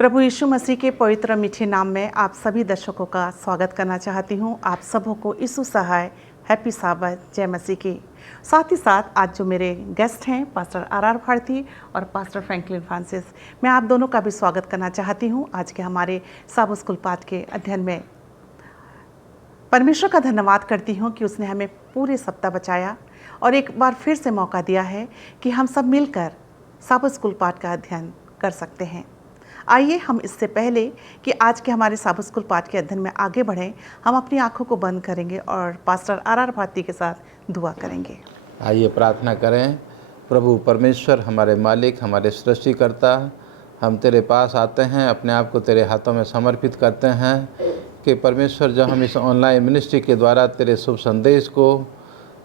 प्रभु यीशु मसीह के पवित्र मीठे नाम में आप सभी दर्शकों का स्वागत करना चाहती हूँ। आप सबों को यीशु सहाय हैप्पी साबत जय मसीह की। साथ ही साथ आज जो मेरे गेस्ट हैं पास्टर आर भारती और पास्टर फ्रैंकलिन फ्रांसिस, मैं आप दोनों का भी स्वागत करना चाहती हूँ आज के हमारे साबत स्कूल पाठ के अध्ययन में। परमेश्वर का धन्यवाद करती हूँ कि उसने हमें पूरे सप्ताह बचाया और एक बार फिर से मौका दिया है कि हम सब मिलकर साबत स्कूल पाठ का अध्ययन कर सकते हैं। आइए हम इससे पहले कि आज के हमारे साबत स्कूल पाठ के अध्ययन में आगे बढ़ें, हम अपनी आंखों को बंद करेंगे और पास्टर आर भारती के साथ दुआ करेंगे। आइए प्रार्थना करें। प्रभु परमेश्वर, हमारे मालिक, हमारे सृष्टिकर्ता, हम तेरे पास आते हैं, अपने आप को तेरे हाथों में समर्पित करते हैं कि परमेश्वर जो हम इस ऑनलाइन मिनिस्ट्री के द्वारा तेरे शुभ संदेश को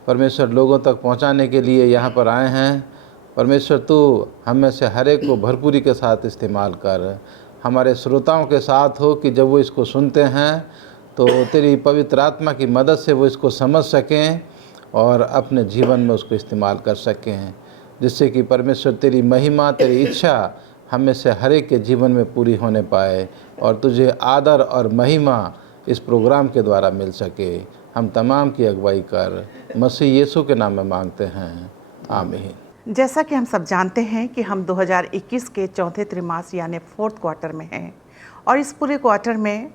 परमेश्वर लोगों तक पहुंचाने के लिए यहाँ पर आए हैं। परमेश्वर तू हम में से हर एक को भरपूरी के साथ इस्तेमाल कर, हमारे श्रोताओं के साथ हो कि जब वो इसको सुनते हैं तो तेरी पवित्र आत्मा की मदद से वो इसको समझ सकें और अपने जीवन में उसको इस्तेमाल कर सकें, जिससे कि परमेश्वर तेरी महिमा, तेरी इच्छा हम में से हर एक के जीवन में पूरी होने पाए और तुझे आदर और महिमा इस प्रोग्राम के द्वारा मिल सके। हम तमाम की अगुवाई कर, मसीह यीशु के नाम में मांगते हैं, आमीन। जैसा कि हम सब जानते हैं कि हम 2021 के चौथे त्रैमास यानी 4th क्वार्टर में हैं और इस पूरे क्वार्टर में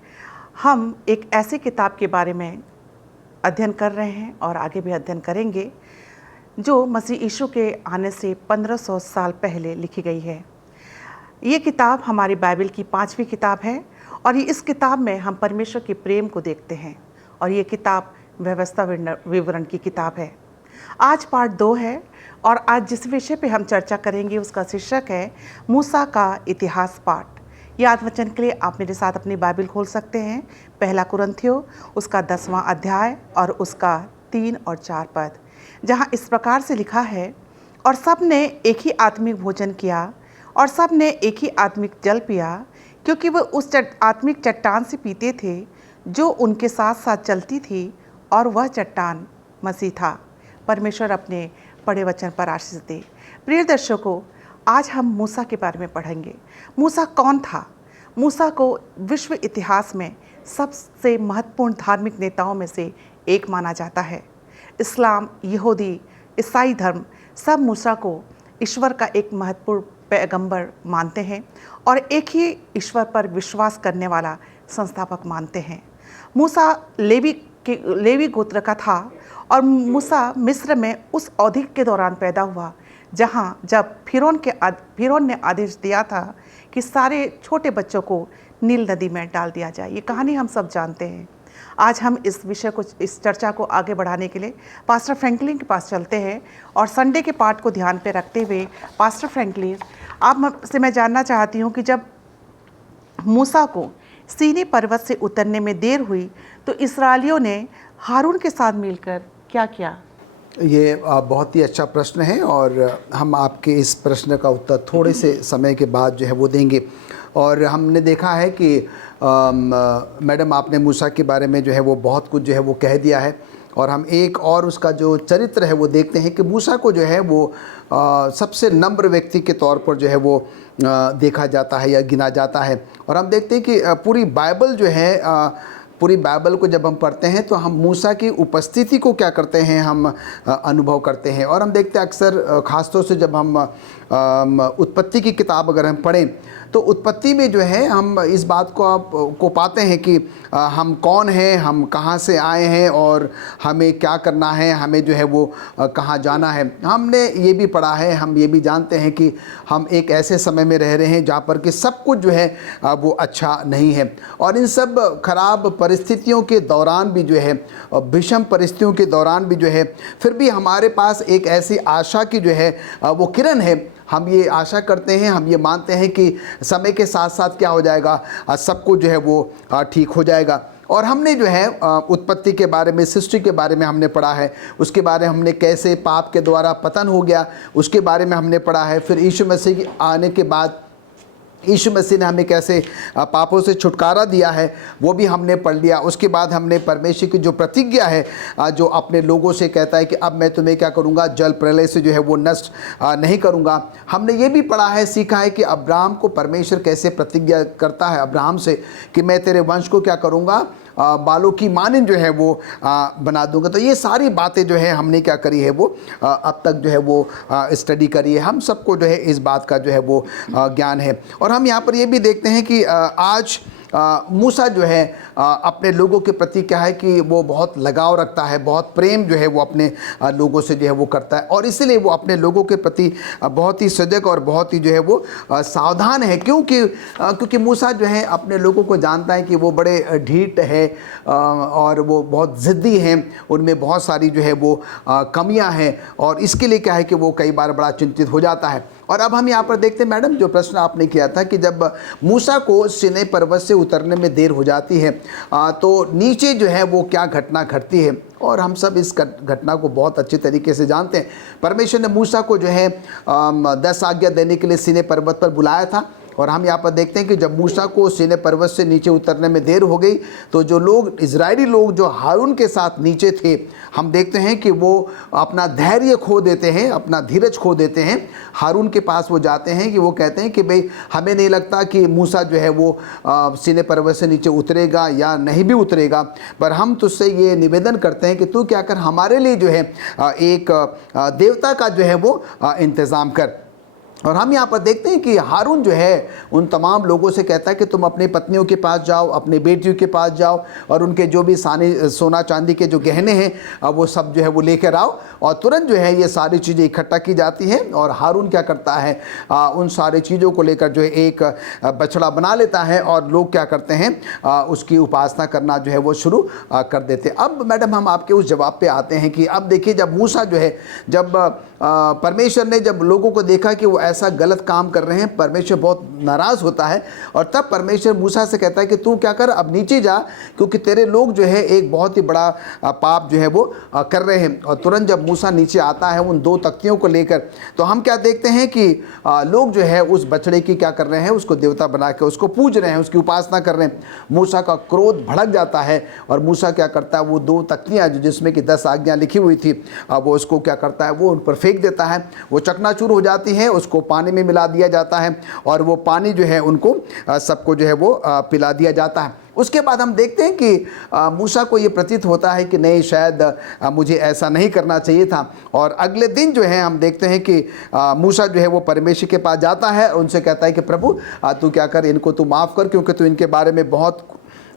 हम एक ऐसी किताब के बारे में अध्ययन कर रहे हैं और आगे भी अध्ययन करेंगे जो मसीह यीशु के आने से 1500 साल पहले लिखी गई है। ये किताब हमारी बाइबल की 5वीं किताब है और इस किताब में हम परमेश्वर के प्रेम को देखते हैं और ये किताब व्यवस्था विवरण की किताब है। आज पार्ट 2 है और आज जिस विषय पे हम चर्चा करेंगे उसका शीर्षक है मूसा का इतिहास पाठ। याद वचन के लिए आप मेरे साथ अपनी बाइबल खोल सकते हैं। पहला कुरिन्थियों उसका 10वां अध्याय और उसका 3 और 4 पद, जहाँ इस प्रकार से लिखा है, और सब ने एक ही आत्मिक भोजन किया और सब ने एक ही आत्मिक जल पिया, क्योंकि वह उस आत्मिक चट्टान से पीते थे जो उनके साथ साथ चलती थी, और वह चट्टान मसीह था। परमेश्वर अपने पढ़े वचन पर आशीष दे। प्रिय दर्शकों, आज हम मूसा के बारे में पढ़ेंगे। मूसा कौन था? मूसा को विश्व इतिहास में सबसे महत्वपूर्ण धार्मिक नेताओं में से एक माना जाता है। इस्लाम, यहूदी, ईसाई धर्म सब मूसा को ईश्वर का एक महत्वपूर्ण पैगंबर मानते हैं और एक ही ईश्वर पर विश्वास करने वाला संस्थापक मानते हैं। मूसा लेवी गोत्र का था और मूसा मिस्र में उस अवधि के दौरान पैदा हुआ जब फिरौन ने आदेश दिया था कि सारे छोटे बच्चों को नील नदी में डाल दिया जाए। ये कहानी हम सब जानते हैं। आज हम इस चर्चा को आगे बढ़ाने के लिए पास्टर फ्रैंकलिन के पास चलते हैं और संडे के पाठ को ध्यान पे रखते हुए पास्टर फ्रैंकलिन, आपसे मैं जानना चाहती हूँ कि जब मूसा को सीनै पर्वत से उतरने में देर हुई तो इस्राएलियों ने हारून के साथ मिलकर क्या किया? ये बहुत ही अच्छा प्रश्न है और हम आपके इस प्रश्न का उत्तर थोड़े से समय के बाद जो है वो देंगे। और हमने देखा है कि मैडम आपने मूसा के बारे में जो है वो बहुत कुछ जो है वो कह दिया है और हम एक और उसका जो चरित्र है वो देखते हैं कि मूसा को जो है वो सबसे नम्र व्यक्ति के तौर पर जो है वो देखा जाता है या गिना जाता है। और हम देखते हैं कि पूरी बाइबल जो है पूरी बाइबल को जब हम पढ़ते हैं तो हम मूसा की उपस्थिति को क्या करते हैं, हम अनुभव करते हैं। और हम देखते हैं अक्सर ख़ासतौर से जब हम उत्पत्ति की किताब अगर हम पढ़ें तो उत्पत्ति में जो है हम इस बात को पाते हैं कि हम कौन हैं, हम कहाँ से आए हैं और हमें क्या करना है, हमें जो है वो कहाँ जाना है। हमने ये भी पढ़ा है, हम ये भी जानते हैं कि हम एक ऐसे समय में रह रहे हैं जहाँ पर कि सब कुछ जो है वो अच्छा नहीं है और इन सब खराब परिस्थितियों के दौरान भी जो है, विषम परिस्थितियों के दौरान भी जो है, फिर भी हमारे पास एक ऐसी आशा की जो है वो किरण है। हम ये आशा करते हैं, हम ये मानते हैं कि समय के साथ साथ क्या हो जाएगा, सब कुछ जो है वो ठीक हो जाएगा। और हमने जो है उत्पत्ति के बारे में, सृष्टि के बारे में हमने पढ़ा है, उसके बारे में हमने कैसे पाप के द्वारा पतन हो गया उसके बारे में हमने पढ़ा है। फिर यीशु मसीह के आने के बाद यीशु मसीह ने हमें कैसे पापों से छुटकारा दिया है वो भी हमने पढ़ लिया। उसके बाद हमने परमेश्वर की जो प्रतिज्ञा है जो अपने लोगों से कहता है कि अब मैं तुम्हें क्या करूँगा, जल प्रलय से जो है वो नष्ट नहीं करूँगा। हमने ये भी पढ़ा है, सीखा है कि अब्राहम को परमेश्वर कैसे प्रतिज्ञा करता है अब्राहम से कि मैं तेरे वंश को क्या करूँगा, बालों की मानिंद जो है वो बना दूंगा। तो ये सारी बातें जो है हमने क्या करी है वो अब तक जो है वो स्टडी करी है। हम सबको जो है इस बात का जो है वो ज्ञान है। और हम यहाँ पर ये भी देखते हैं कि आज मूसा जो है अपने लोगों के प्रति क्या है कि वो बहुत लगाव रखता है, बहुत प्रेम जो है वो अपने लोगों से जो है वो करता है, और इसलिए वो अपने लोगों के प्रति बहुत ही सजग और बहुत ही जो है वो सावधान है। क्योंकि मूसा जो है अपने लोगों को जानता है कि वो बड़े ढीठ है और वो बहुत ज़िद्दी हैं, उनमें बहुत सारी जो है वो कमियां हैं, और इसके लिए क्या है कि वो कई बार बड़ा चिंतित हो जाता है। और अब हम यहाँ पर देखते हैं मैडम, जो प्रश्न आपने किया था कि जब मूसा को सीनै पर्वत से उतरने में देर हो जाती है तो नीचे जो है वो क्या घटना घटती है, और हम सब इस घटना को बहुत अच्छे तरीके से जानते हैं। परमेश्वर ने मूसा को जो है 10 आज्ञा देने के लिए सीनै पर्वत पर बुलाया था, और हम यहाँ पर देखते हैं कि जब मूसा को सीनै पर्वत से नीचे उतरने में देर हो गई तो जो लोग, इजरायली लोग जो हारून के साथ नीचे थे, हम देखते हैं कि वो अपना धैर्य खो देते हैं, अपना धीरज खो देते हैं। हारून के पास वो जाते हैं कि वो कहते हैं कि भाई हमें नहीं लगता कि मूसा जो है वो सीनै पर्वत से नीचे उतरेगा या नहीं भी उतरेगा, पर हम तुझसे ये निवेदन करते हैं कि तू क्या कर, हमारे लिए जो है एक देवता का जो है वो इंतज़ाम कर। और हम यहाँ पर देखते हैं कि हारून जो है उन तमाम लोगों से कहता है कि तुम अपनी पत्नियों के पास जाओ, अपनी बेटियों के पास जाओ, और उनके जो भी सोना चांदी के जो गहने हैं वो सब जो है वो लेकर आओ। और तुरंत जो है ये सारी चीज़ें इकट्ठा की जाती हैं, और हारून क्या करता है, उन सारी चीज़ों को लेकर जो है एक बछड़ा बना लेता है, और लोग क्या करते हैं, उसकी उपासना करना जो है वो शुरू कर देते हैं। अब मैडम हम आपके उस जवाब पे आते हैं कि अब देखिए, जब मूसा जो है, जब परमेश्वर ने जब लोगों को देखा कि वो ऐसा गलत काम कर रहे हैं, परमेश्वर बहुत नाराज़ होता है, और तब परमेश्वर मूसा से कहता है कि तू क्या कर, अब नीचे जा, क्योंकि तेरे लोग जो है एक बहुत ही बड़ा पाप जो है वो कर रहे हैं। और तुरंत जब मूसा नीचे आता है उन 2 तख्तियों को लेकर, तो हम क्या देखते हैं कि लोग जो है उस बछड़े की क्या कर रहे हैं, उसको देवता बना के उसको पूज रहे हैं, उसकी उपासना कर रहे हैं। मूसा का क्रोध भड़क जाता है, और मूसा क्या करता है, वो 2 तख्तियाँ जिसमें कि 10 आज्ञा लिखी हुई थी, वो उसको क्या करता है, वो उन पर फेंक देता है। वो चकनाचूर हो जाती है, उसको पानी में मिला दिया जाता है, और वो पानी जो है उनको सबको जो है वो पिला दिया जाता है। उसके बाद हम देखते हैं कि मूसा को ये प्रतीत होता है कि नहीं, शायद मुझे ऐसा नहीं करना चाहिए था। और अगले दिन जो है हम देखते हैं कि मूसा जो है वो परमेश्वर के पास जाता है, और उनसे कहता है कि प्रभु तू क्या कर, इनको तू माफ़ कर, क्योंकि तू इनके बारे में बहुत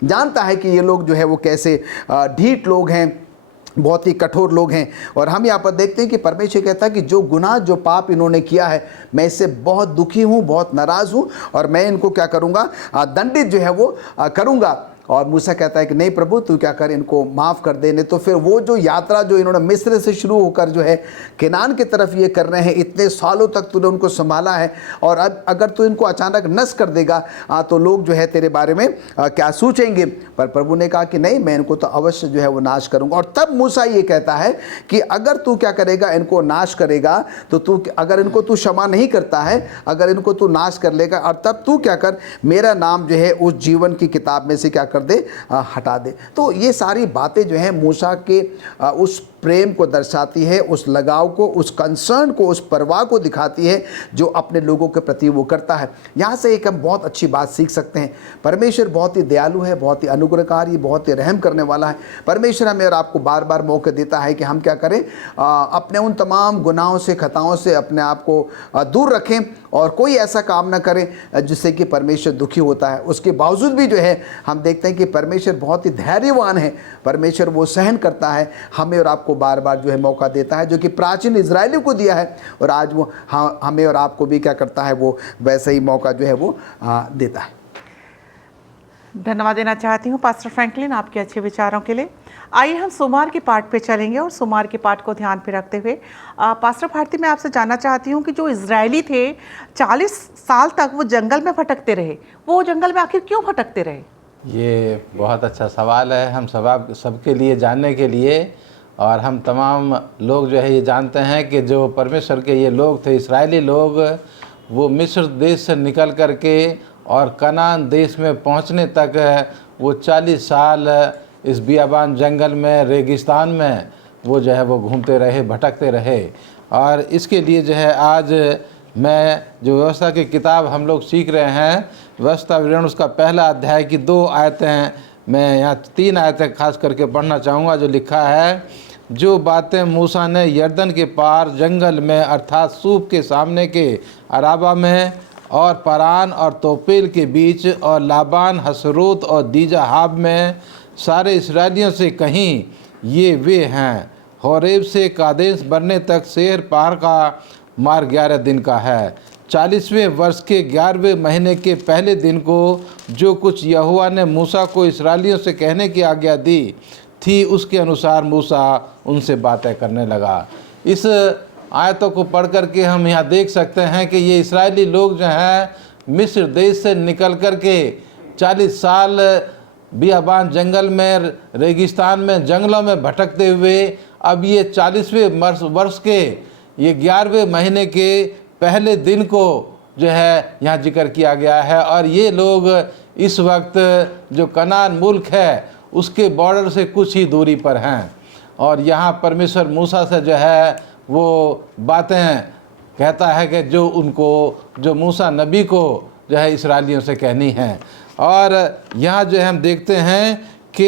जानता है कि ये लोग जो है वो कैसे ढीठ लोग हैं, बहुत ही कठोर लोग हैं। और हम यहाँ पर देखते हैं कि परमेश्वर कहता है कि जो गुनाह, जो पाप इन्होंने किया है, मैं इससे बहुत दुखी हूँ, बहुत नाराज़ हूँ, और मैं इनको क्या करूँगा, दंडित जो है वो करूँगा। और मूसा कहता है कि नहीं प्रभु, तू क्या कर, इनको माफ़ कर देने। तो फिर वो जो यात्रा जो इन्होंने मिस्र से शुरू होकर जो है केनान की तरफ ये कर रहे हैं, इतने सालों तक तूने उनको संभाला है, और अब अगर तू इनको अचानक नष्ट कर देगा तो लोग जो है तेरे बारे में क्या सोचेंगे। पर प्रभु ने कहा कि नहीं, मैं इनको तो अवश्य जो है वो नाश करूँगा। और तब मूसा ये कहता है कि अगर तू क्या करेगा, इनको नाश करेगा, तो तू अगर इनको तू क्षमा नहीं करता है, अगर इनको तू नाश कर लेगा, और तब तू क्या कर, मेरा नाम जो है उस जीवन की किताब में से क्या कर दे, हटा दे। तो ये सारी बातें जो है मूसा के उस प्रेम को दर्शाती है, उस लगाव को, उस कंसर्न को, उस परवाह को दिखाती है जो अपने लोगों के प्रति वो करता है। यहाँ से एक हम बहुत अच्छी बात सीख सकते हैं, परमेश्वर बहुत ही दयालु है, बहुत ही अनुग्रहकारी, बहुत ही रहम करने वाला है। परमेश्वर हमें और आपको बार बार मौका देता है कि हम क्या करें, अपने उन तमाम गुनाहों से, खताओं से अपने आप को दूर रखें, और कोई ऐसा काम ना करें जिससे कि परमेश्वर दुखी होता है। उसके बावजूद भी जो है हम देखते हैं कि परमेश्वर बहुत ही धैर्यवान है, परमेश्वर वो सहन करता है, हमें और आपको बार बार जो है मौका देता है, जो कि प्राचीन इजरायलियों को दिया है, और आज वो हमें और आपको भी क्या करता है, वो वैसे ही मौका जो है वो देता है। धन्यवाद देना चाहती हूँ पास्टर फ्रैंकलिन आपके अच्छे विचारों के लिए। आइए हम सोमवार के पाठ पे चलेंगे, और सोमवार के पाठ को ध्यान पे रखते हुए पास्टर भारती, मैं आपसे जानना चाहती हूँ कि जो इजरायली थे 40 साल तक वो जंगल में भटकते रहे, वो जंगल में आखिर क्यों भटकते रहे? ये बहुत अच्छा सवाल है, हम सबके लिए जानने के लिए। और हम तमाम लोग जो है ये जानते हैं कि जो परमेश्वर के ये लोग थे, इस्राएली लोग, वो मिस्र देश से निकल कर के और कनान देश में पहुंचने तक वो 40 साल इस बियाबान जंगल में, रेगिस्तान में वो जो है वो घूमते रहे, भटकते रहे। और इसके लिए जो है आज मैं जो व्यवस्था की किताब हम लोग सीख रहे हैं, व्यवस्था विवरण, उसका पहला अध्याय की 2 आयतें, मैं यहाँ 3 आयतें खास करके पढ़ना चाहूँगा। जो लिखा है, जो बातें मूसा ने यरदन के पार जंगल में अर्थात सूप के सामने के अराबा में और परान और तोपेल के बीच और लाबान, हसरोत और दीजाहाब में सारे इस्राएलियों से कहीं, ये वे हैं। होरेब से कादेश बनने तक सेर पहाड़ का मार्ग 11 दिन का है। 40वें वर्ष के 11वें महीने के पहले दिन को जो कुछ यहोवा ने मूसा को इस्राएलियों से कहने की आज्ञा दी थी, उसके अनुसार मूसा उनसे बातें करने लगा। इस आयतों को पढ़ कर के हम यहाँ देख सकते हैं कि ये इस्राएली लोग जो हैं मिस्र देश से निकल कर के 40 साल बियाबान जंगल में, रेगिस्तान में, जंगलों में भटकते हुए अब ये 40वें वर्ष के ये 11वें महीने के पहले दिन को जो है यहाँ जिक्र किया गया है। और ये लोग इस वक्त जो कनान मुल्क है उसके बॉर्डर से कुछ ही दूरी पर हैं। और यहाँ परमेश्वर मूसा से जो है वो बातें कहता है कि जो मूसा नबी को जो है इस्राएलियों से कहनी है। और यहाँ जो है हम देखते हैं कि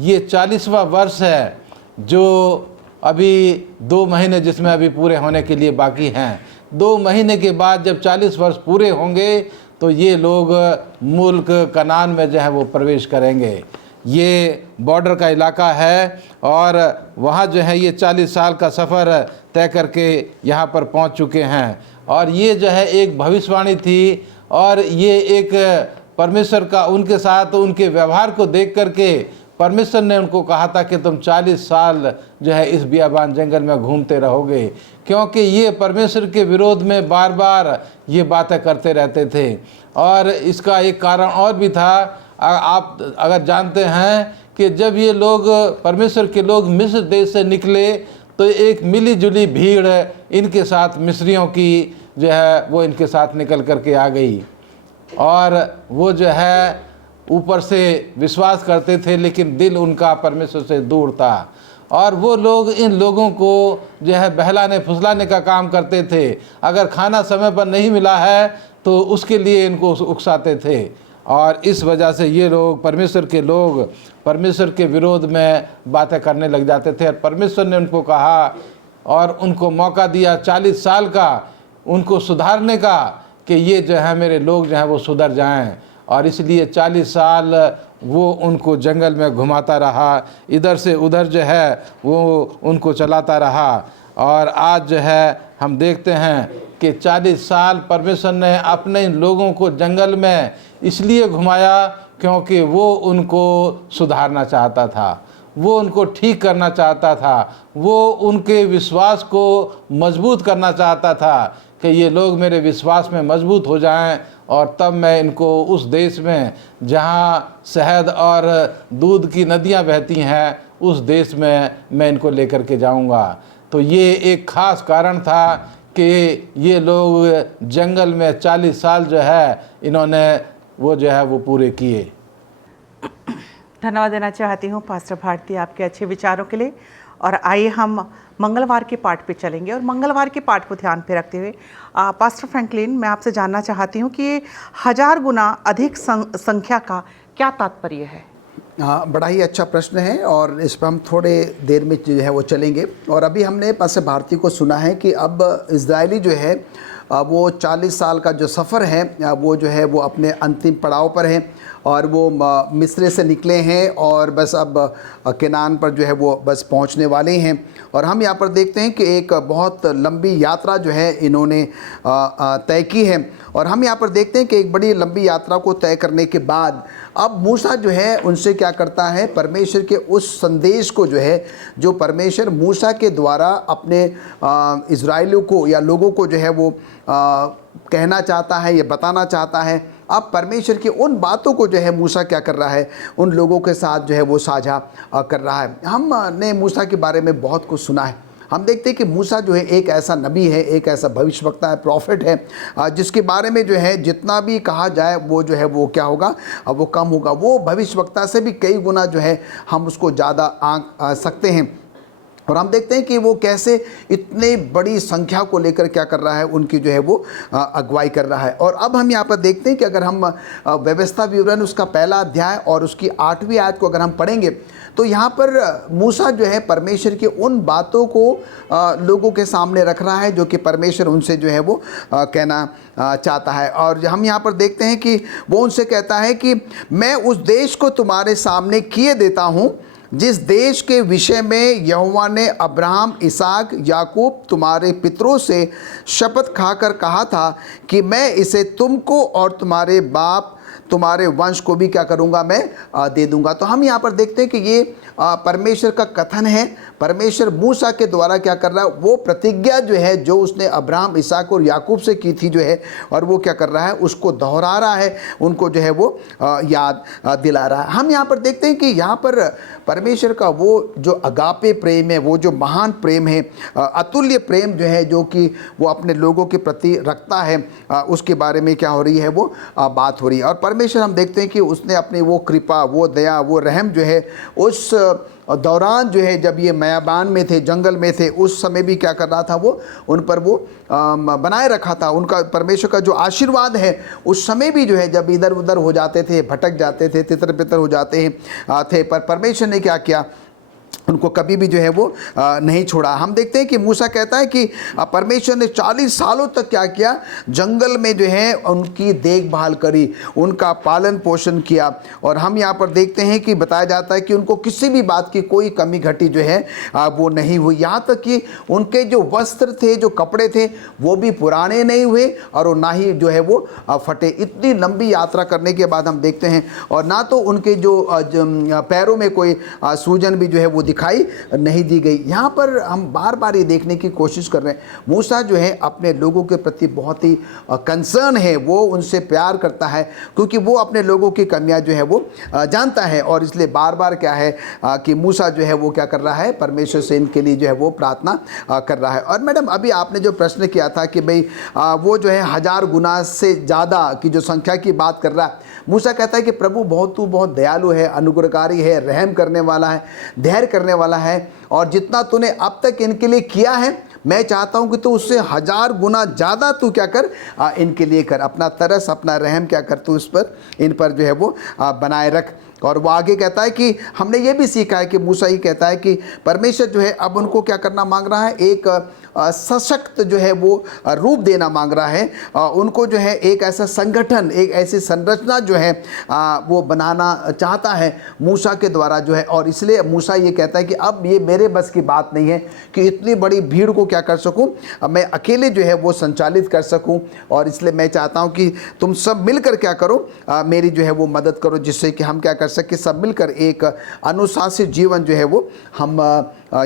ये 40वां वर्ष है, जो अभी 2 महीने जिसमें अभी पूरे होने के लिए बाकी हैं। 2 महीने के बाद जब 40 वर्ष पूरे होंगे तो ये लोग मुल्क कनान में जो है वो प्रवेश करेंगे। ये बॉर्डर का इलाका है और वहाँ जो है ये 40 साल का सफ़र तय करके यहाँ पर पहुँच चुके हैं। और ये जो है एक भविष्यवाणी थी और ये एक परमेश्वर का उनके साथ उनके व्यवहार को देख करके परमेश्वर ने उनको कहा था कि तुम 40 साल जो है इस बियाबान जंगल में घूमते रहोगे, क्योंकि ये परमेश्वर के विरोध में बार बार ये बातें करते रहते थे। और इसका एक कारण और भी था, आप अगर जानते हैं कि जब ये लोग परमेश्वर के लोग मिस्र देश से निकले तो एक मिली जुली भीड़ इनके साथ मिस्रियों की जो है वो इनके साथ निकल करके आ गई। और वो जो है ऊपर से विश्वास करते थे लेकिन दिल उनका परमेश्वर से दूर था। और वो लोग इन लोगों को जो है बहलाने फुसलाने का काम करते थे। अगर खाना समय पर नहीं मिला है तो उसके लिए इनको उकसाते थे। और इस वजह से ये लोग परमेश्वर के विरोध में बातें करने लग जाते थे। और परमेश्वर ने उनको कहा और उनको मौका दिया 40 साल का उनको सुधारने का कि ये जो है मेरे लोग जो हैं वो सुधर जाएं। और इसलिए 40 साल वो उनको जंगल में घुमाता रहा, इधर से उधर जो है वो उनको चलाता रहा। और आज जो है हम देखते हैं कि 40 साल परमेश्वर ने अपने इन लोगों को जंगल में इसलिए घुमाया क्योंकि वो उनको सुधारना चाहता था, वो उनको ठीक करना चाहता था, वो उनके विश्वास को मजबूत करना चाहता था कि ये लोग मेरे विश्वास में मजबूत हो जाएं और तब मैं इनको उस देश में जहाँ शहद और दूध की नदियाँ बहती हैं उस देश में मैं इनको लेकर के जाऊँगा। तो ये एक ख़ास कारण था कि ये लोग जंगल में 40 साल जो है इन्होंने वो जो है वो पूरे किए। धन्यवाद देना चाहती हूँ पास्टर भारती आपके अच्छे विचारों के लिए। और आइए हम मंगलवार के पाठ पे चलेंगे और मंगलवार के पाठ को ध्यान पे रखते हुए पास्टर फ्रैंकलिन, मैं आपसे जानना चाहती हूँ कि ये 1000 गुना अधिक संख्या का क्या तात्पर्य है? हाँ, बड़ा ही अच्छा प्रश्न है और इस पर हम थोड़े देर में जो है वो चलेंगे। और अभी हमने पास्टर भारती को सुना है कि अब इज़राइली जो है वो 40 साल का जो सफ़र है वो जो है वो अपने अंतिम पड़ाव पर है और वो मिस्र से निकले हैं और बस अब केनान पर जो है वो बस पहुंचने वाले हैं। और हम यहाँ पर देखते हैं कि एक बहुत लंबी यात्रा जो है इन्होंने तय की है। और हम यहाँ पर देखते हैं कि एक बड़ी लंबी यात्रा को तय करने के बाद अब मूसा जो है उनसे क्या करता है, परमेश्वर के उस संदेश को जो है जो परमेश्वर मूसा के द्वारा अपने इज़राइलियों को या लोगों को जो है वो कहना चाहता है या बताना चाहता है, अब परमेश्वर की उन बातों को जो है मूसा क्या कर रहा है, उन लोगों के साथ जो है वो साझा कर रहा है। हमने मूसा के बारे में बहुत कुछ सुना है, हम देखते हैं कि मूसा जो है एक ऐसा नबी है, एक ऐसा भविष्यवक्ता है, प्रॉफिट है, जिसके बारे में जो है जितना भी कहा जाए वो जो है वो क्या होगा, वो कम होगा। वो भविष्यवक्ता से भी कई गुना जो है हम उसको ज़्यादा आंक सकते हैं। और हम देखते हैं कि वो कैसे इतने बड़ी संख्या को लेकर क्या कर रहा है, उनकी जो है वो अगुवाई कर रहा है। और अब हम यहाँ पर देखते हैं कि अगर हम व्यवस्था विवरण उसका पहला अध्याय और उसकी 8वीं आयत को अगर हम पढ़ेंगे तो यहाँ पर मूसा जो है परमेश्वर की उन बातों को लोगों के सामने रख रहा है जो कि परमेश्वर उनसे जो है वो कहना चाहता है। और हम यहाँ पर देखते हैं कि वो उनसे कहता है कि मैं उस देश को तुम्हारे सामने किए देता हूँ जिस देश के विषय में यहोवा ने अब्राहम, इसहाक, याकूब तुम्हारे पितरों से शपथ खाकर कहा था कि मैं इसे तुमको और तुम्हारे बाप, तुम्हारे वंश को भी क्या करूंगा, मैं दे दूंगा। तो हम यहाँ पर देखते हैं कि ये परमेश्वर का कथन है। परमेश्वर मूसा के द्वारा क्या कर रहा है, वो प्रतिज्ञा जो है जो उसने अब्राहम, इसहाक और याकूब से की थी जो है, और वो क्या कर रहा है, उसको दोहरा रहा है, उनको जो है वो याद दिला रहा है। हम यहाँ पर देखते हैं कि यहाँ पर परमेश्वर का वो जो अगापे प्रेम है, वो जो महान प्रेम है, अतुल्य प्रेम जो है, जो कि वो अपने लोगों के प्रति रखता है, उसके बारे में क्या हो रही है, वो बात हो रही है। और परमेश्वर हम देखते हैं कि उसने अपनी वो कृपा, वो दया, वो रहम जो है उस दौरान जो है जब ये मयाबान में थे, जंगल में थे, उस समय भी क्या कर रहा था, वो उन पर वो बनाए रखा था। उनका परमेश्वर का जो आशीर्वाद है उस समय भी जो है जब इधर उधर हो जाते थे, भटक जाते थे, तितर बितर हो जाते थे, पर परमेश्वर ने क्या किया, उनको कभी भी जो है वो नहीं छोड़ा। हम देखते हैं कि मूसा कहता है कि परमेश्वर ने 40 सालों तक क्या किया, जंगल में जो है उनकी देखभाल करी, उनका पालन पोषण किया। और हम यहाँ पर देखते हैं कि बताया जाता है कि उनको किसी भी बात की कोई कमी घटी जो है वो नहीं हुई। यहाँ तक कि उनके जो वस्त्र थे, जो कपड़े थे, वो भी पुराने नहीं हुए और वो ना ही जो है वो फटे। इतनी लंबी यात्रा करने के बाद हम देखते हैं, और ना तो उनके जो पैरों में कोई सूजन भी जो है वो दिखाई नहीं दी गई। यहाँ पर हम बार बार ये देखने की कोशिश कर रहे हैं, मूसा जो है अपने लोगों के प्रति बहुत ही कंसर्न है, वो उनसे प्यार करता है, क्योंकि वो अपने लोगों की कमियां जो है वो जानता है। और इसलिए बार बार क्या है कि मूसा जो है वो क्या कर रहा है, परमेश्वर से इनके लिए जो है वो प्रार्थना कर रहा है। और मैडम अभी आपने जो प्रश्न किया था कि भाई वो जो है 1000 गुना से ज़्यादा की जो संख्या की बात कर रहा है, मूसा कहता है कि प्रभु तू बहुत दयालु है, अनुग्रहकारी है, रहम करने वाला है, धैर्य करने वाला है, और जितना तूने अब तक इनके लिए किया है मैं चाहता हूं कि तू उससे 1000 गुना ज़्यादा तू क्या कर, इनके लिए कर, अपना तरस, अपना रहम क्या कर, तू उस पर, इन पर जो है वो बनाए रख। और वो आगे कहता है कि हमने ये भी सीखा है कि मूसा ही कहता है कि परमेश्वर जो है अब उनको क्या करना मांग रहा है, एक सशक्त जो है वो रूप देना मांग रहा है, उनको जो है एक ऐसा संगठन, एक ऐसी संरचना जो है वो बनाना चाहता है मूसा के द्वारा जो है। और इसलिए मूसा ये कहता है कि अब ये मेरे बस की बात नहीं है कि इतनी बड़ी भीड़ को क्या कर सकूं, मैं अकेले जो है वो संचालित कर सकूं, और इसलिए मैं चाहता हूं कि तुम सब मिलकर क्या करो, मेरी जो है वो मदद करो, जिससे कि हम क्या कर सके, सब मिलकर एक अनुशासित जीवन जो है वो हम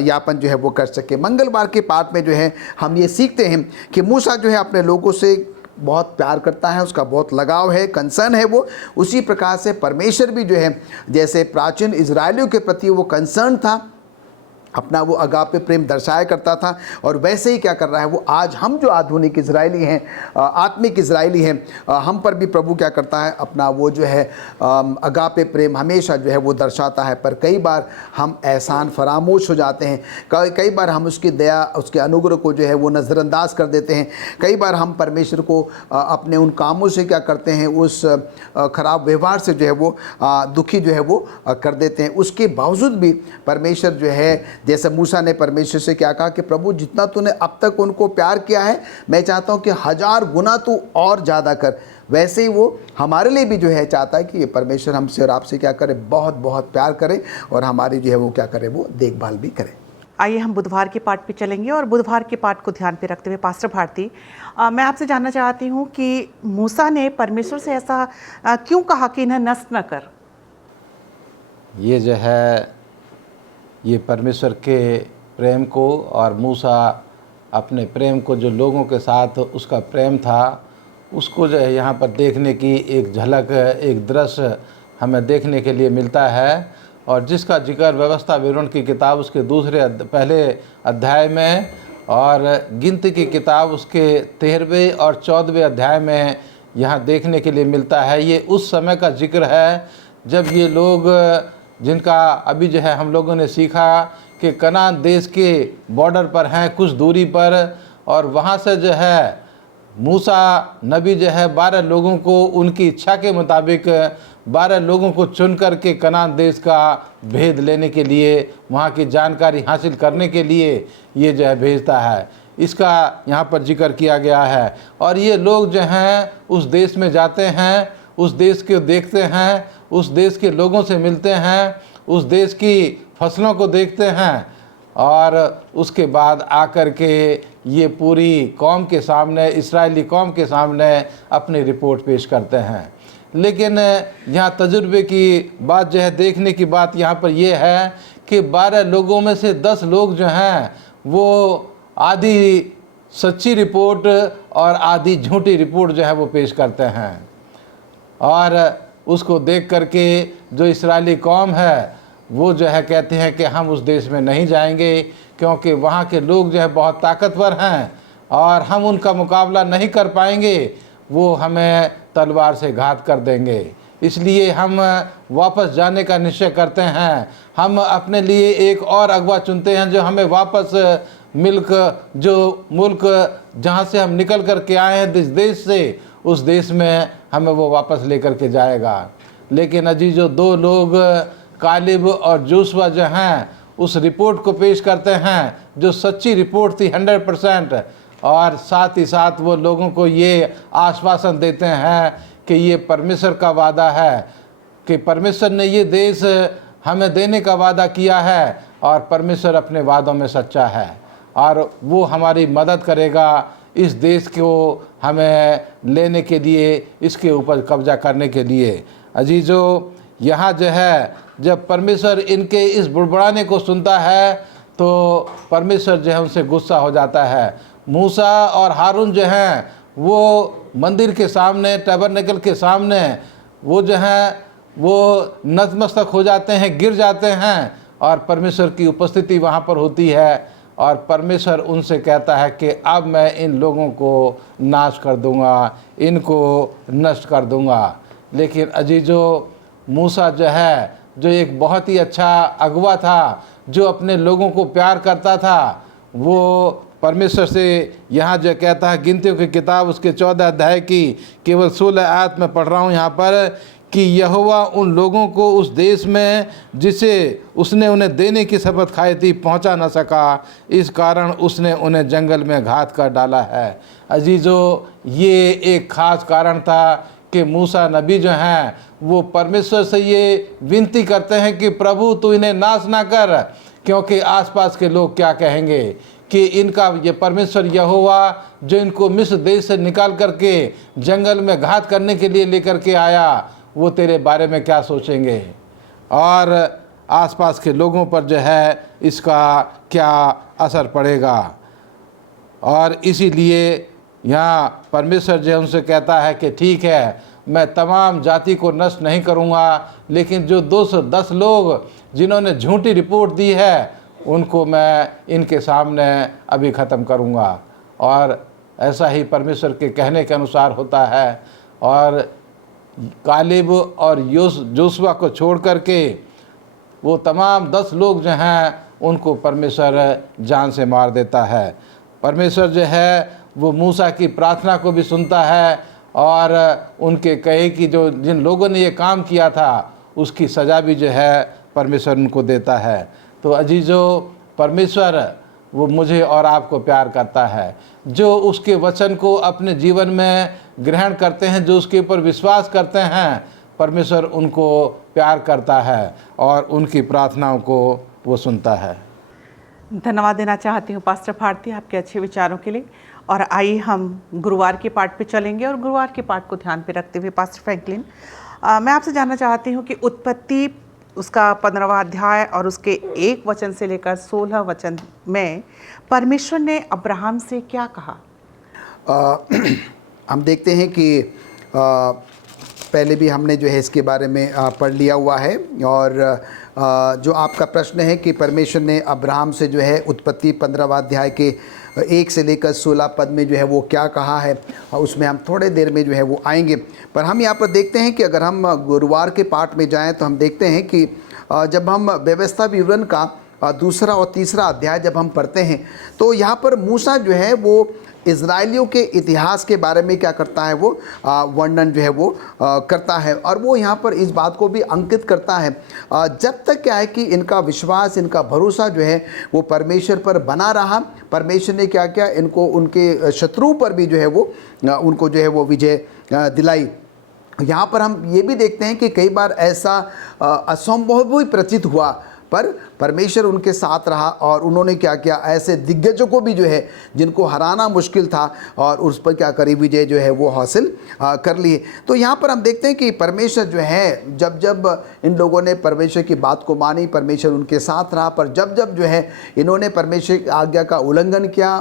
यापन जो है वो कर सके। मंगलवार के पाठ में जो है हम ये सीखते हैं कि मूसा जो है अपने लोगों से बहुत प्यार करता है, उसका बहुत लगाव है, कंसर्न है वो। उसी प्रकार से परमेश्वर भी जो है जैसे प्राचीन इजरायलियों के प्रति वो कंसर्न था, अपना वो अगापे प्रेम दर्शाया करता था, और वैसे ही क्या कर रहा है वो आज हम जो आधुनिक इजरायली हैं, आत्मिक इजरायली हैं, हम पर भी प्रभु क्या करता है, अपना वो जो है अगापे प्रेम हमेशा जो है वो दर्शाता है। पर कई बार हम एहसान फरामोश हो जाते हैं, कई बार हम उसकी दया, उसके अनुग्रह को जो है वो नज़रअंदाज कर देते हैं। कई बार हम परमेश्वर को अपने उन कामों से क्या करते हैं, उस खराब व्यवहार से जो है वो दुखी जो है वो कर देते हैं। उसके बावजूद भी परमेश्वर जो है, जैसे मूसा ने परमेश्वर से क्या कहा कि प्रभु जितना तूने अब तक उनको प्यार किया है, मैं चाहता हूं कि 1000 गुना तू और ज़्यादा कर। वैसे ही वो हमारे लिए भी जो है चाहता है कि ये परमेश्वर हमसे और आपसे क्या करे, बहुत बहुत प्यार करे, और हमारी जो है वो क्या करे, वो देखभाल भी करे। आइए हम बुधवार के पाठ पे चलेंगे, और बुधवार के पाठ को ध्यान पे रखते हुए पास्टर भारती, मैं आपसे जानना चाहती हूँ कि मूसा ने परमेश्वर से ऐसा क्यों कहा कि इन्हें नष्ट न कर। ये जो है ये परमेश्वर के प्रेम को, और मूसा अपने प्रेम को जो लोगों के साथ उसका प्रेम था, उसको जो है यहाँ पर देखने की एक झलक, एक दृश्य हमें देखने के लिए मिलता है। और जिसका जिक्र व्यवस्था विवरण की किताब उसके पहले अध्याय में और गिनती की किताब उसके 13वें और 14वें अध्याय में यहाँ देखने के लिए मिलता है। ये उस समय का जिक्र है जब ये लोग, जिनका अभी जो है हम लोगों ने सीखा कि कनान देश के बॉर्डर पर हैं कुछ दूरी पर, और वहाँ से जो है मूसा नबी जो है 12 लोगों को उनकी इच्छा के मुताबिक 12 लोगों को चुन करके कनान देश का भेद लेने के लिए, वहाँ की जानकारी हासिल करने के लिए ये जो है भेजता है। इसका यहाँ पर जिक्र किया गया है। और ये लोग जो हैं उस देश में जाते हैं, उस देश को देखते हैं, उस देश के लोगों से मिलते हैं, उस देश की फसलों को देखते हैं, और उसके बाद आकर के ये पूरी कौम के सामने, इस्राएली कौम के सामने अपनी रिपोर्ट पेश करते हैं। लेकिन यहाँ तजुर्बे की बात जो है, देखने की बात यहाँ पर यह है कि 12 लोगों में से 10 लोग जो हैं वो आधी सच्ची रिपोर्ट और आधी झूठी रिपोर्ट जो है वो पेश करते हैं। और उसको देख करके जो इस्राएली कौम है वो जो है कहते हैं कि हम उस देश में नहीं जाएंगे, क्योंकि वहाँ के लोग जो है बहुत ताकतवर हैं और हम उनका मुकाबला नहीं कर पाएंगे, वो हमें तलवार से घात कर देंगे। इसलिए हम वापस जाने का निश्चय करते हैं। हम अपने लिए एक और अगवा चुनते हैं जो हमें वापस मुल्क जहाँ से हम निकल कर के आए हैं, जिस देश से, उस देश में हमें वो वापस लेकर के जाएगा। लेकिन अजी जो 2 लोग कालिब और जोशुआ जो हैं उस रिपोर्ट को पेश करते हैं जो सच्ची रिपोर्ट थी 100%, और साथ ही साथ वो लोगों को ये आश्वासन देते हैं कि ये परमेश्वर का वादा है, कि परमेश्वर ने ये देश हमें देने का वादा किया है और परमेश्वर अपने वादों में सच्चा है और वो हमारी मदद करेगा इस देश को हमें लेने के लिए, इसके ऊपर कब्जा करने के लिए। अजीज़ो, यहाँ जो है जब परमेश्वर इनके इस बुड़बुड़ाने को सुनता है तो परमेश्वर जो है उनसे गुस्सा हो जाता है। मूसा और हारून जो हैं वो मंदिर के सामने, टैबरनेकल के सामने वो जो हैं वो नतमस्तक हो जाते हैं, गिर जाते हैं, और परमेश्वर की उपस्थिति वहाँ पर होती है और परमेश्वर उनसे कहता है कि अब मैं इन लोगों को नाश कर दूँगा, इनको नष्ट कर दूँगा। लेकिन अजीजो, मूसा जो है, जो एक बहुत ही अच्छा अगवा था, जो अपने लोगों को प्यार करता था, वो परमेश्वर से यहाँ जो कहता है, गिनतियों की किताब उसके 14 अध्याय की केवल 16 आयत में पढ़ रहा हूँ यहाँ पर, कि यहोवा उन लोगों को उस देश में जिसे उसने उन्हें देने की शपथ खाई थी पहुँचा न सका, इस कारण उसने उन्हें जंगल में घात कर डाला है। अजीज़ो, ये एक ख़ास कारण था कि मूसा नबी जो हैं वो परमेश्वर से ये विनती करते हैं कि प्रभु तू इन्हें नाश ना कर, क्योंकि आसपास के लोग क्या कहेंगे कि इनका ये परमेश्वर यहोवा जो इनको मिस्र देश से निकाल करके जंगल में घात करने के लिए लेकर के आया, वो तेरे बारे में क्या सोचेंगे और आसपास के लोगों पर जो है इसका क्या असर पड़ेगा। और इसीलिए यहाँ परमेश्वर जो उनसे कहता है कि ठीक है, मैं तमाम जाति को नष्ट नहीं करूँगा, लेकिन जो 210 लोग जिन्होंने झूठी रिपोर्ट दी है उनको मैं इनके सामने अभी ख़त्म करूँगा। और ऐसा ही परमेश्वर के कहने के अनुसार होता है। और कालिब और जोशुआ को छोड़ करके वो तमाम 10 लोग जो हैं उनको परमेश्वर जान से मार देता है। परमेश्वर जो है वो मूसा की प्रार्थना को भी सुनता है और उनके कहे कि जो जिन लोगों ने ये काम किया था उसकी सज़ा भी जो है परमेश्वर उनको देता है। तो अजीज़ो, परमेश्वर वो मुझे और आपको प्यार करता है। जो उसके वचन को अपने जीवन में ग्रहण करते हैं, जो उसके ऊपर विश्वास करते हैं, परमेश्वर उनको प्यार करता है और उनकी प्रार्थनाओं को वो सुनता है। धन्यवाद देना चाहती हूँ पास्टर भारती आपके अच्छे विचारों के लिए। और आइए हम गुरुवार के पाठ पे चलेंगे और गुरुवार के पाठ को ध्यान पे रखते हुए पास्टर फ्रैंकलिन, मैं आपसे जानना चाहती हूँ कि उत्पत्ति उसका 15वां अध्याय और उसके 1 वचन से लेकर 16 वचन में परमेश्वर ने अब्राहम से क्या कहा? हम देखते हैं कि पहले भी हमने जो है इसके बारे में पढ़ लिया हुआ है और जो आपका प्रश्न है कि परमेश्वर ने अब्राहम से जो है उत्पत्ति 15वां अध्याय के 1 से लेकर 16 पद में जो है वो क्या कहा है, उसमें हम थोड़े देर में जो है वो आएंगे। पर हम यहाँ पर देखते हैं कि अगर हम गुरुवार के पाठ में जाएं तो हम देखते हैं कि जब हम व्यवस्था विवरण का दूसरा और तीसरा अध्याय जब हम पढ़ते हैं तो यहाँ पर मूसा जो है वो इज़राइलियों के इतिहास के बारे में क्या करता है, वो वर्णन जो है वो करता है। और वो यहाँ पर इस बात को भी अंकित करता है जब तक क्या है कि इनका विश्वास, इनका भरोसा जो है वो परमेश्वर पर बना रहा, परमेश्वर ने क्या किया, इनको उनके शत्रुओं पर भी जो है वो उनको जो है वो विजय दिलाई। यहाँ पर हम ये भी देखते हैं कि कई बार ऐसा असंभव भी प्रतीत हुआ, पर परमेश्वर उनके साथ रहा और उन्होंने क्या किया, ऐसे दिग्गजों को भी जो है जिनको हराना मुश्किल था और उस पर क्या करी, विजय जो है वो हासिल कर लिए। तो यहाँ पर हम देखते हैं कि परमेश्वर जो है, जब जब इन लोगों ने परमेश्वर की बात को मानी, परमेश्वर उनके साथ रहा, पर जब जब जो है इन्होंने परमेश्वर की आज्ञा का उल्लंघन किया,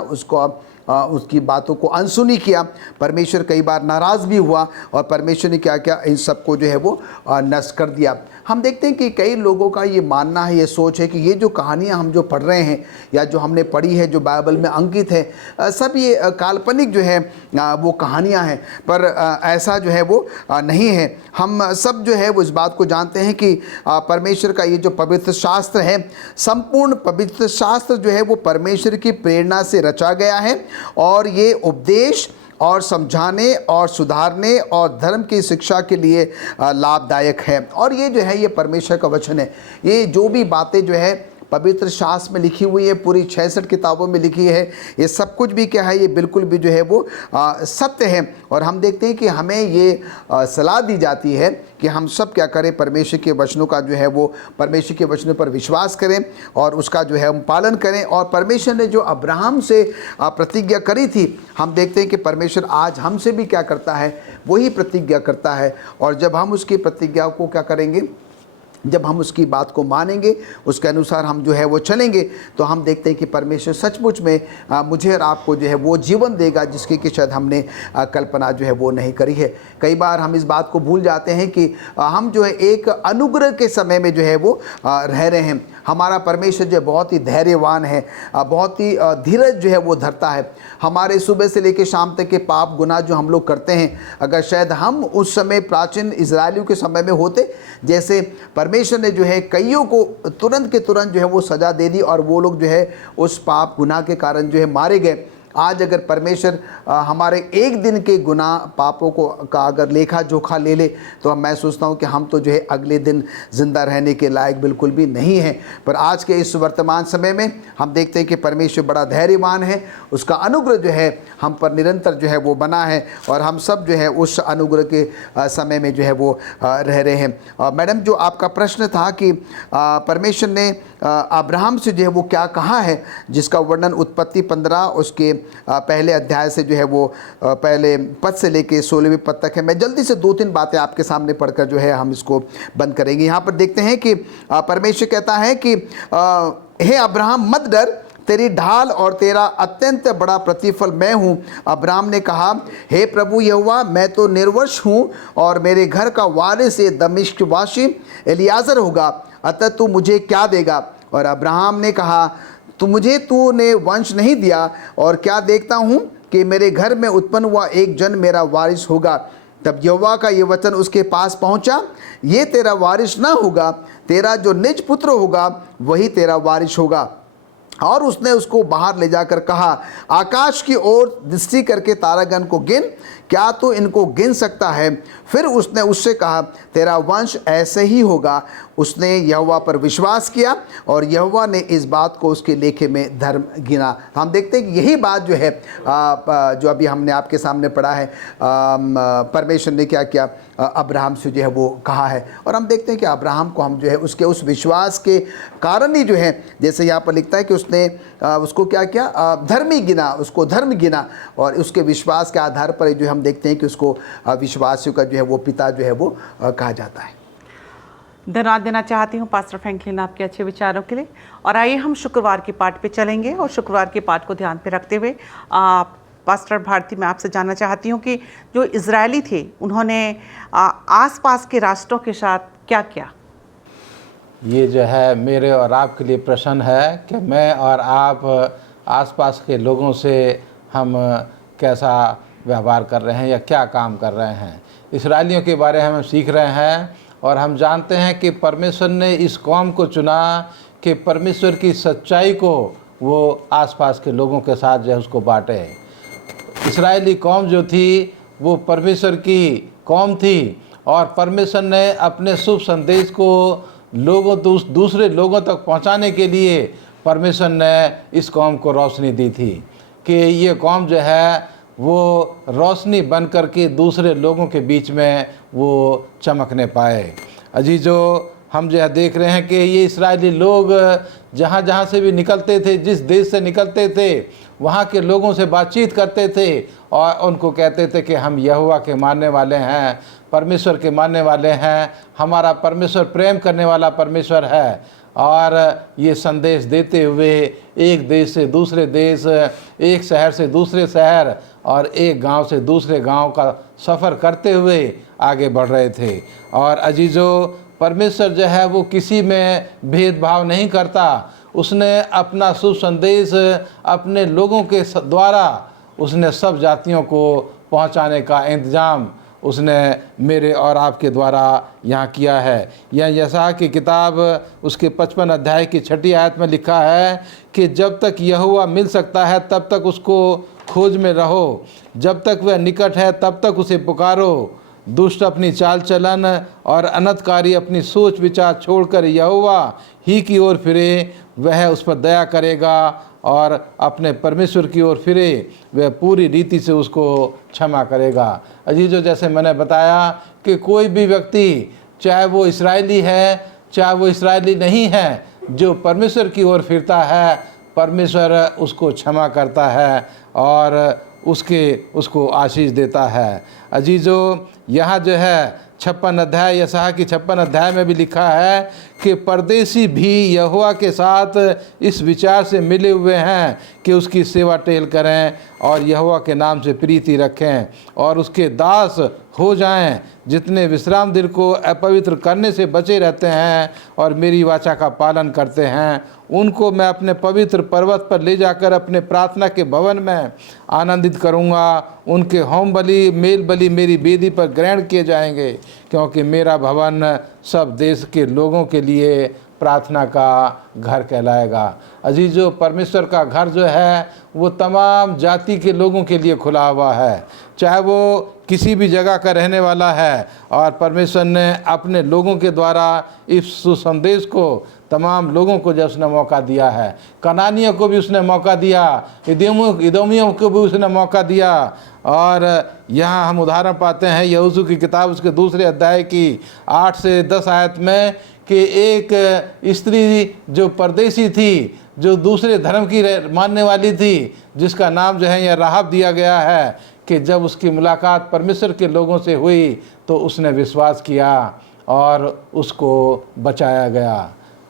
उसकी बातों को अनसुनी किया, परमेश्वर कई बार नाराज़ भी हुआ और परमेश्वर ने क्या किया, इन सबको जो है वो नष्ट कर दिया। हम देखते हैं कि कई लोगों का ये मानना है, ये सोच है कि ये जो कहानियाँ हम जो पढ़ रहे हैं या जो हमने पढ़ी है, जो बाइबल में अंकित है, सब ये काल्पनिक जो है वो कहानियाँ हैं। पर ऐसा जो है वो नहीं है। हम सब जो है वो इस बात को जानते हैं कि परमेश्वर का ये जो पवित्र शास्त्र है, संपूर्ण पवित्र शास्त्र जो है वो परमेश्वर की प्रेरणा से रचा गया है और ये उपदेश और समझाने और सुधारने और धर्म की शिक्षा के लिए लाभदायक है। और ये जो है ये परमेश्वर का वचन है। ये जो भी बातें जो है पवित्र शास्त्र में लिखी हुई है, पूरी 66 किताबों में लिखी है, ये सब कुछ भी क्या है, ये बिल्कुल भी जो है वो सत्य है। और हम देखते हैं कि हमें ये सलाह दी जाती है कि हम सब क्या करें, परमेश्वर के वचनों का जो है वो, परमेश्वर के वचनों पर विश्वास करें और उसका जो है हम पालन करें। और परमेश्वर ने जो अब्राहम से प्रतिज्ञा करी थी, हम देखते हैं कि परमेश्वर आज हमसे भी क्या करता है, वही प्रतिज्ञा करता है। और जब हम उसकी प्रतिज्ञा को क्या करेंगे, जब हम उसकी बात को मानेंगे, उसके अनुसार हम जो है वो चलेंगे, तो हम देखते हैं कि परमेश्वर सचमुच में मुझे और आपको जो है वो जीवन देगा जिसकी कि शायद हमने कल्पना जो है वो नहीं करी है। कई बार हम इस बात को भूल जाते हैं कि हम जो है एक अनुग्रह के समय में जो है वो रह रहे हैं। हमारा परमेश्वर जो बहुत ही धैर्यवान है, बहुत ही धीरज जो है वो धरता है। हमारे सुबह से लेकर शाम तक के पाप गुनाह जो हम लोग करते हैं, अगर शायद हम उस समय प्राचीन इजरायलियों के समय में होते, जैसे परमेश्वर ने जो है कईयों को तुरंत के तुरंत जो है वो सज़ा दे दी और वो लोग जो है उस पाप गुनाह के कारण जो है मारे गए। आज अगर परमेश्वर हमारे एक दिन के गुनाह पापों को का अगर लेखा जोखा ले ले, तो मैं सोचता हूँ कि हम तो जो है अगले दिन ज़िंदा रहने के लायक बिल्कुल भी नहीं हैं। पर आज के इस वर्तमान समय में हम देखते हैं कि परमेश्वर बड़ा धैर्यवान है, उसका अनुग्रह जो है हम पर निरंतर जो है वो बना है और हम सब जो है उस अनुग्रह के समय में जो है वो रह रहे हैं। मैडम, जो आपका प्रश्न था कि परमेश्वर ने अब्राहम से जो है वो क्या कहा है, जिसका वर्णन उत्पत्ति 15 उसके पहले अध्याय से जो है वो पहले पद से लेके 16वें पद तक है। मैं जल्दी से 2-3 बातें आपके सामने पढ़कर जो है हम इसको बंद करेंगे। यहाँ पर देखते हैं कि परमेश्वर कहता है कि हे अब्राहम मत डर, तेरी ढाल और तेरा अत्यंत बड़ा प्रतिफल मैं हूँ। अब्राहम ने कहा, हे प्रभु यहोवा, मैं तो निर्वंश हूँ और मेरे घर का वारिस ये दमिश्कवासी एलियाजर होगा, अतः तू मुझे क्या देगा? और अब्राहम ने कहा, तूने वंश नहीं दिया और क्या देखता हूँ कि मेरे घर में उत्पन्न हुआ एक जन मेरा वारिस होगा। तब यहोवा का ये वचन उसके पास पहुँचा, ये तेरा वारिस ना होगा, तेरा जो निज पुत्र होगा वही तेरा वारिस होगा। और उसने उसको बाहर ले जाकर कहा, आकाश की ओर दृष्टि करके तारागण को गिन, क्या तू इनको गिन सकता है? फिर उसने उससे कहा, तेरा वंश ऐसे ही होगा। उसने यहोवा पर विश्वास किया और यहोवा ने इस बात को उसके लेखे में धर्म गिना। हम देखते हैं कि यही बात जो है जो अभी हमने आपके सामने पढ़ा है, परमेश्वर ने क्या किया, अब्राहम से जो है वो कहा है। और हम देखते हैं कि अब्राहम को हम जो है उसके उस विश्वास के कारण ही जो है, जैसे यहाँ पर लिखता है कि उसने उसको क्या किया, धर्मी गिना, उसको धर्म गिना और उसके विश्वास के आधार पर जो हम देखते हैं कि उसको विश्वासियों का जो है वो पिता जो है वो कहा जाता है। धन्यवाद देना चाहती हूँ पास्टर फ्रैंकलिन आपके अच्छे विचारों के लिए। और आइए हम शुक्रवार के पाठ पे चलेंगे और शुक्रवार के पाठ को ध्यान पे रखते हुए पास्टर भारती, मैं आपसे जानना चाहती हूँ कि जो इजरायली थे उन्होंने आसपास के राष्ट्रों के साथ क्या किया? ये जो है मेरे और आपके लिए प्रश्न है कि मैं और आप आसपास के लोगों से हम कैसा व्यवहार कर रहे हैं या क्या काम कर रहे हैं। इस्राएलियों के बारे में हम सीख रहे हैं और हम जानते हैं कि परमेश्वर ने इस कौम को चुना कि परमेश्वर की सच्चाई को वो आसपास के लोगों के साथ जो है उसको बांटे। इस्राएली कौम जो थी वो परमेश्वर की कौम थी और परमेश्वर ने अपने शुभ संदेश को दूसरे लोगों तक पहुंचाने के लिए परमेश्वर ने इस कौम को रोशनी दी थी कि ये कौम जो है वो रोशनी बन कर के दूसरे लोगों के बीच में वो चमकने पाए। अजीजों, हम जो है देख रहे हैं कि ये इस्राएली लोग जहाँ जहाँ से भी निकलते थे, जिस देश से निकलते थे, वहाँ के लोगों से बातचीत करते थे और उनको कहते थे कि हम यहोवा के मानने वाले हैं, परमेश्वर के मानने वाले हैं, हमारा परमेश्वर प्रेम करने वाला परमेश्वर है। और ये संदेश देते हुए एक देश से दूसरे देश, एक शहर से दूसरे शहर और एक गांव से दूसरे गांव का सफ़र करते हुए आगे बढ़ रहे थे। और अजीज़ों, परमेश्वर जो है वो किसी में भेदभाव नहीं करता। उसने अपना शुभ संदेश अपने लोगों के द्वारा उसने सब जातियों को पहुंचाने का इंतज़ाम उसने मेरे और आपके द्वारा यहाँ किया है। यह यशायाह की किताब उसके 55 अध्याय की 6 आयत में लिखा है कि जब तक यहोवा मिल सकता है तब तक उसको खोज में रहो, जब तक वह निकट है तब तक उसे पुकारो। दुष्ट अपनी चाल चलन और अनर्थकारी अपनी सोच विचार छोड़कर यहोवा ही की ओर फिरे, वह उस पर दया करेगा और अपने परमेश्वर की ओर फिरे, वह पूरी रीति से उसको क्षमा करेगा। अजीजों, जैसे मैंने बताया कि कोई भी व्यक्ति, चाहे वो इस्राएली है चाहे वो इस्राएली नहीं है, जो परमेश्वर की ओर फिरता है, परमेश्वर उसको क्षमा करता है और उसको आशीष देता है। अजीजों, यहाँ जो है 56 अध्याय, यशायाह की 56 अध्याय में भी लिखा है कि परदेशी भी यहोवा के साथ इस विचार से मिले हुए हैं कि उसकी सेवा टेल करें और यहोवा के नाम से प्रीति रखें और उसके दास हो जाएं, जितने विश्राम दिन को अपवित्र करने से बचे रहते हैं और मेरी वाचा का पालन करते हैं। उनको मैं अपने पवित्र पर्वत पर ले जाकर अपने प्रार्थना के भवन में आनंदित करूँगा। उनके होम बलि मेल बलि मेरी वेदी पर ग्रहण किए जाएंगे, क्योंकि मेरा भवन सब देश के लोगों के लिए प्रार्थना का घर कहलाएगा। अजीजों, परमेश्वर का घर जो है वो तमाम जाति के लोगों के लिए खुला हुआ है, चाहे वो किसी भी जगह का रहने वाला है। और परमेश्वर ने अपने लोगों के द्वारा इस सुसंदेश को तमाम लोगों को जो उसने मौका दिया है, कनानियों को भी उसने मौका दिया, इदोमियों को भी उसने मौका दिया। और यहाँ हम उदाहरण पाते हैं यहोशू की किताब उसके 2 अध्याय की 8 से 10 आयत में कि एक स्त्री जो परदेशी थी, जो दूसरे धर्म की मानने वाली थी, जिसका नाम जो है यह राहब दिया गया है, कि जब उसकी मुलाकात परमेश्वर के लोगों से हुई तो उसने विश्वास किया और उसको बचाया गया।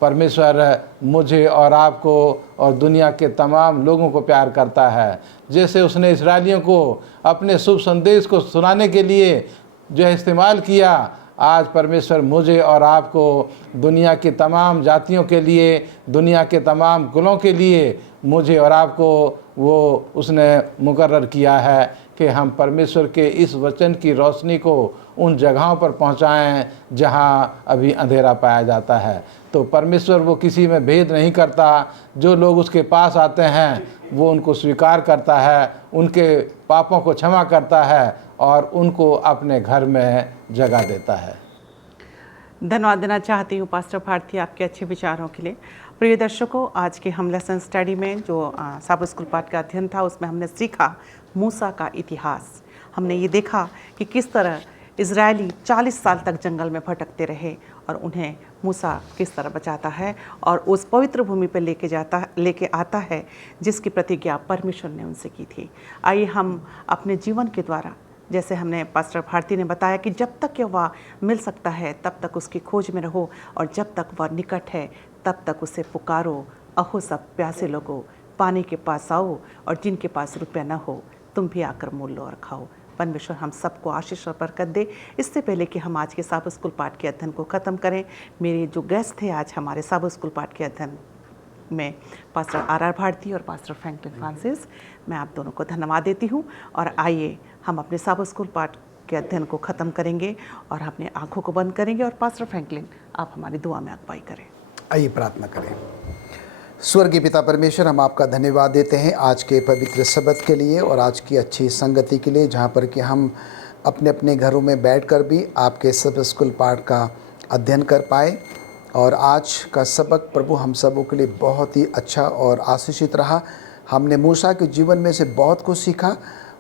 परमेश्वर मुझे और आपको और दुनिया के तमाम लोगों को प्यार करता है। जैसे उसने इस्राएलियों को अपने शुभ संदेश को सुनाने के लिए जो है इस्तेमाल किया, आज परमेश्वर मुझे और आपको दुनिया की तमाम जातियों के लिए, दुनिया के तमाम कुलों के लिए, मुझे और आपको वो उसने मुकर्रर किया है कि हम परमेश्वर के इस वचन की रोशनी को उन जगहों पर पहुंचाएं जहां अभी अंधेरा पाया जाता है। तो परमेश्वर वो किसी में भेद नहीं करता। जो लोग उसके पास आते हैं वो उनको स्वीकार करता है, उनके पापों को क्षमा करता है और उनको अपने घर में जगह देता है। धन्यवाद देना चाहती हूँ पास्टर भारती आपके अच्छे विचारों के लिए। प्रिय दर्शकों, आज के हम लेसन स्टडी में जो साबुत स्कूल पाठ का अध्ययन था उसमें हमने सीखा मूसा का इतिहास। हमने ये देखा कि किस तरह इजरायली 40 साल तक जंगल में भटकते रहे और उन्हें मूसा किस तरह बचाता है और उस पवित्र भूमि पर लेके आता है जिसकी प्रतिज्ञा परमेश्वर ने उनसे की थी। आइए हम अपने जीवन के द्वारा, जैसे हमने पास्टर भारती ने बताया कि जब तक वह मिल सकता है तब तक उसकी खोज में रहो और जब तक वह निकट है तब तक उसे पुकारो। अहो सब प्यासे लोगों, पानी के पास आओ और जिनके पास रुपया न हो तुम भी आकर मोल लो और खाओ। परमेश्वर हम सबको आशीष और बरकत दे। इससे पहले कि हम आज के साबत स्कूल पाठ के अध्ययन को ख़त्म करें, मेरे जो गेस्ट थे आज हमारे साबत स्कूल पाठ के अध्ययन में, पास्टर आर भारती और पास्टर फ्रैंकलिन फ्रांसिस, मैं आप दोनों को धन्यवाद देती हूँ। और आइए हम अपने साबत स्कूल पाठ के अध्ययन को ख़त्म करेंगे और अपने आँखों को बंद करेंगे। और पास्टर फ्रैंकलिन, आप हमारी दुआ में अगुवाई करें। आइए प्रार्थना करें। स्वर्गीय पिता परमेश्वर, हम आपका धन्यवाद देते हैं आज के पवित्र सबत के लिए और आज की अच्छी संगति के लिए, जहाँ पर कि हम अपने अपने घरों में बैठकर भी आपके सबत स्कूल पाठ का अध्ययन कर पाए। और आज का सबक प्रभु हम सबों के लिए बहुत ही अच्छा और आशीषित रहा। हमने मूसा के जीवन में से बहुत कुछ सीखा,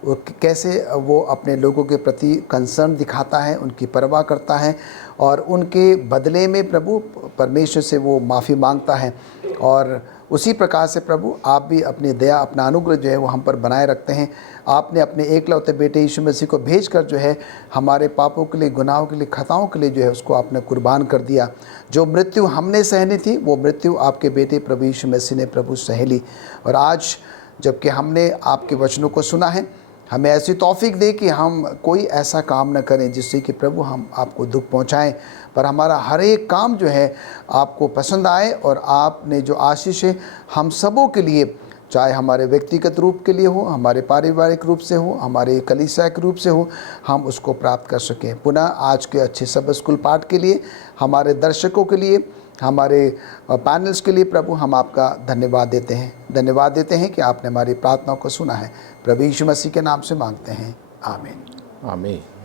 वो कैसे वो अपने लोगों के प्रति कंसर्न दिखाता है, उनकी परवाह करता है और उनके बदले में प्रभु परमेश्वर से वो माफ़ी मांगता है। और उसी प्रकार से प्रभु आप भी अपनी दया, अपना अनुग्रह जो है वो हम पर बनाए रखते हैं। आपने अपने एकलौते बेटे यीशु मसीह को भेजकर जो है हमारे पापों के लिए, गुनाहों के लिए, खताओं के लिए जो है उसको आपने कुर्बान कर दिया। जो मृत्यु हमने सहनी थी वो मृत्यु आपके बेटे प्रभु यीशु मसीह ने प्रभु सह ली। और आज जबकि हमने आपके वचनों को सुना है, हमें ऐसी तौफीक दे कि हम कोई ऐसा काम न करें जिससे कि प्रभु हम आपको दुख पहुंचाएं, पर हमारा हर एक काम जो है आपको पसंद आए और आपने जो आशीष है हम सबों के लिए, चाहे हमारे व्यक्तिगत रूप के लिए हो, हमारे पारिवारिक रूप से हो, हमारे कलीसिया के रूप से हो, हम उसको प्राप्त कर सकें। पुनः आज के अच्छे सबत स्कूल पाठ के लिए, हमारे दर्शकों के लिए, हमारे पैनल्स के लिए प्रभु हम आपका धन्यवाद देते हैं। धन्यवाद देते हैं कि आपने हमारी प्रार्थनाओं को सुना है। प्रभु यीशु मसीह के नाम से मांगते हैं, आमीन। आमीन।